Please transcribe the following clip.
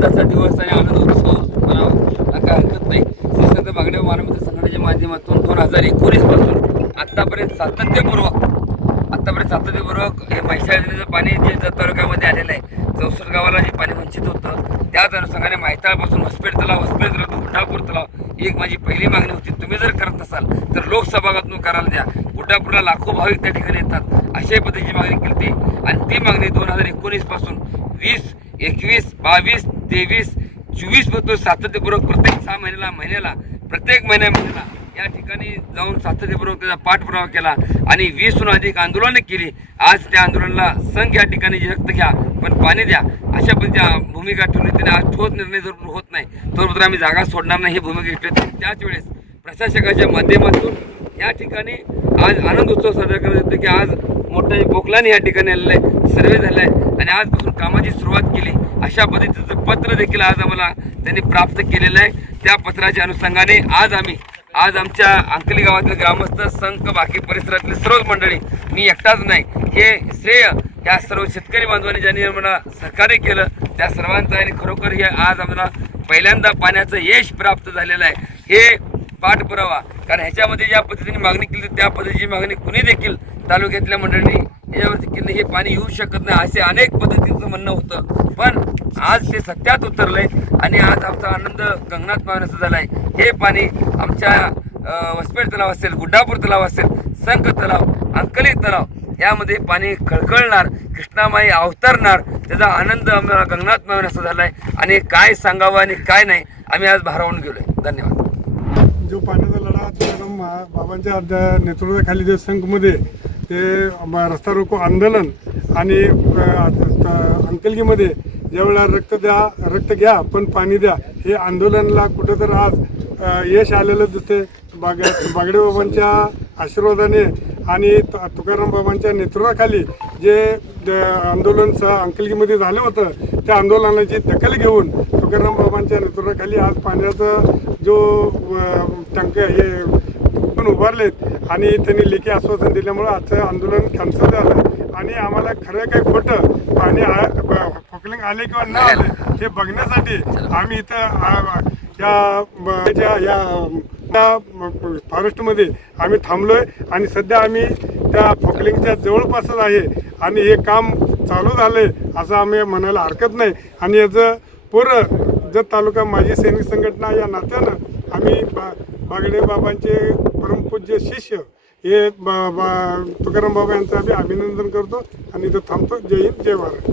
आनंदाचा दिवस आणि आनंद उत्सव म्हणावा. काय हरकत नाही. श्री संत बागडे मानवमित्र संघटनेच्या माध्यमातून दोन हजार एकोणीसपासून आतापर्यंत सातत्यपूर्वक आतापर्यंत सातत्यपूर्वक हे म्हैसाळचं पाणी जे जत तालुक्यामध्ये आलेलं आहे चौसष्ट गावाला जे पाणी वंचित होतं त्याच अनुषंगाने माहिताळपासून हॉस्पिटल तलाव हॉस्पिटल तलाव तो गुड्डापूर तलाव ही एक माझी पहिली मागणी होती. तुम्ही जर करत नसाल तर लोकसभागातून करायला द्या. गुड्डापूरला लाखो भाविक त्या ठिकाणी येतात. अशाही पद्धतीची मागणी केली होती. आणि ती मागणी दोन हजार एकोणीसपासून वीस एकवीस बावीस तेवीस चोवीसपासून सातत्यपूर्वक प्रत्येक सहा महिन्याला महिन्याला प्रत्येक महिन्या महिन्याला. या ठिकाणी जाऊन सातत्यपूर्वक त्याचा पाठपुरावा केला आणि वीसहून अधिक आंदोलनं केली. आज त्या आंदोलनाला संघ या ठिकाणी व्यक्त रक्त घ्या पण पाणी द्या. अशा पद्धतीच्या भूमिका ठेवली त्याने आज ठोस निर्णय जर होत नाही तोपर्यंत आम्ही जागा सोडणार नाही ही भूमिका घेतली त्याच वेळेस प्रशासकाच्या माध्यमातून या ठिकाणी आज आनंद उत्सव साजरा करत येतो की आज मोठं बोकलाने या ठिकाणी आलेलं आहे. सर्वे झाला आहे आणि आजपासून कामाची सुरुवात केली. अशा पद्धतीचं पत्र देखील आज आम्हाला त्यांनी प्राप्त केलेलं आहे. त्या पत्राच्या अनुषंगाने आज आम्ही आज आमच्या अंकली गावातील ग्रामस्थ संघ बाकी परिसरातले सर्वच मंडळी मी एकटाच नाही. हे श्रेय या सर्व शेतकरी बांधवांनी ज्यांनी आम्हाला सहकार्य केलं त्या सर्वांचं आणि खरोखर हे आज आम्हाला पहिल्यांदा पाण्याचं यश प्राप्त झालेलं आहे. हे पाठपुरावा कारण ह्याच्यामध्ये ज्या पद्धतीने मागणी केली त्या पद्धतीची मागणी कुणी देखील तालुक्यातल्या मंडळींनी याच्यावरती केली हे पाणी येऊ शकत नाही असे अनेक पद्धतीचं म्हणणं होतं. पण आज ते सत्यात उतरलंय आणि आज आमचा आनंद गंगनाथ मावण्याचा झालाय. हे पाणी आमच्या वसपेट तलाव असेल गुड्डापूर तलाव असेल संख तलाव अंकली तलाव यामध्ये पाणी खळखळणार कृष्णामाई अवतरणार त्याचा आनंद आम्हाला गगनात मावण्याचा झालाय. आणि काय सांगावं आणि काय नाही आम्ही आज भारावून गेलोय. धन्यवाद. जो पाण्याचा लढा तुकाराम बाबांच्या अध्या- नेतृत्वाखाली जे संघमध्ये ते रस्ता रोको आंदोलन आणि अंकलगीमध्ये ज्यावेळेला रक्त द्या रक्त घ्या पण पाणी द्या हे आंदोलनाला कुठेतरी आज यश आलेलं दिसते बाग बागडे बाबांच्या आशीर्वादाने आणि तु- तुकाराम बाबांच्या नेतृत्वाखाली जे द- आंदोलन स अंकलगीमध्ये झालं होतं त्या आंदोलनाची दखल घेऊन तुकाराम बाबांच्या नेतृत्वाखाली आज पाण्याचा जो टंक हे पण उभारलेत आणि त्यांनी लेखी आश्वासन दिल्यामुळं आजचं आंदोलन कॅन्सल झालं. आणि आम्हाला खरं काय खोटं पाणी फोकलिंग आले किंवा न आले हे बघण्यासाठी आम्ही इथं या या त्या फॉरेस्टमध्ये आम्ही थांबलोय आणि सध्या आम्ही त्या फोकलिंगच्या जवळपासच आहे. आणि हे काम चालू झाले असं आम्ही म्हणायला हरकत नाही. आणि याचं पुरं जत तालुका माझी सैनिक संघटना या नात्यानं आम्ही बा बागडे बाबांचे परमपूज्य शिष्य हे बा बा तुकाराम बाबा यांचं आम्ही अभिनंदन करतो. आणि इथं थांबतो. जय हिंद जय भारत.